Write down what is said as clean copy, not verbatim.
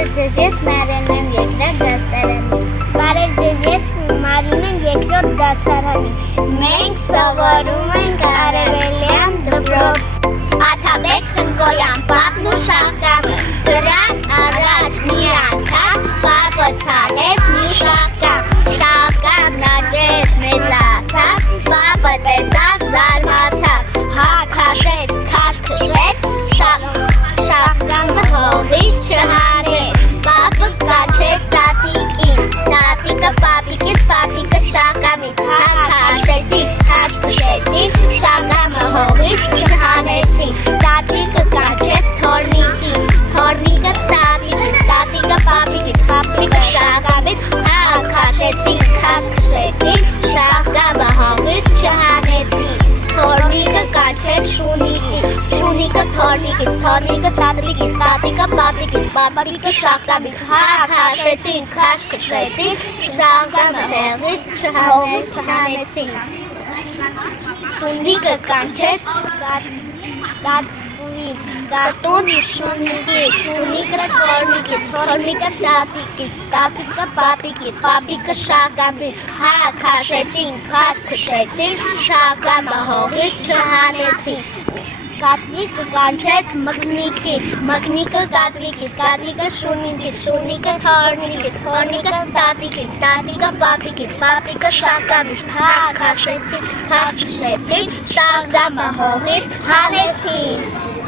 Բարև ձեզ, ես Մարիան եմ երկրորդ դասարանի։ Բարև ձեզ, ես Մարին եմ երկրորդ դասարանի։ Մենք սովորում ենք Արևելյան դպրոց։ Աթաբեկ Խնկոյան պապն ու Շահկամը։ Դրան առաջ մի անգամ պապը ցանեց մի շահկամ։ Շահկամն աճեց մեծացավ, պապը տեսավ զարմացավ։ Հա քաշեց, քաշ-քշեց, Շահկամը հողից չհանեց։ Պապը կանչեց տատիկին, տատիկը պապիկից, պապիկը Շահկամից։ Հա քաշեցին, քաշ-քշեցին, Շահկամը հողից չհանեցին։ Տատիկը կանչեց թորնիկին, թորնիկը տատիկից, տատիկը պապիկից, պապիկը Շահկամից։ Հա քաշեցին, քաշ-քշեցին, Շահկամը հողից չհանեցին։ Թորնիկը կանչեց շունիկին, շունիկը թորնիկից, թորնիկը տատիկից, տատիկը պապիկից, պապիկը Շահկամից։ Հա քաշեցին, քաշ-քշեցին, Շահկամը հողից չհանեցին։ Շունիկը կանչեց կատուն շունիկի, շունիկը թորնիկից, թորնիկը տատիկից, տատիկը պապիկից, պապիկը Շահկամից։ Հա քաշեցին, քաշ-քշեցին, Շահկամը հողից չհանեցին։ Կատվիկը կանչեց մկնիկին, մկնիկը կատվիկից, կատվիկը շունիկից, շունիկը թորնիկից, թորնիկը տատիկից, տատիկը պապիկից, պապիկը Շահկամից։ Հա քաշեցին, քաշ-քշեցին, Շահկամը հողից հանեցին։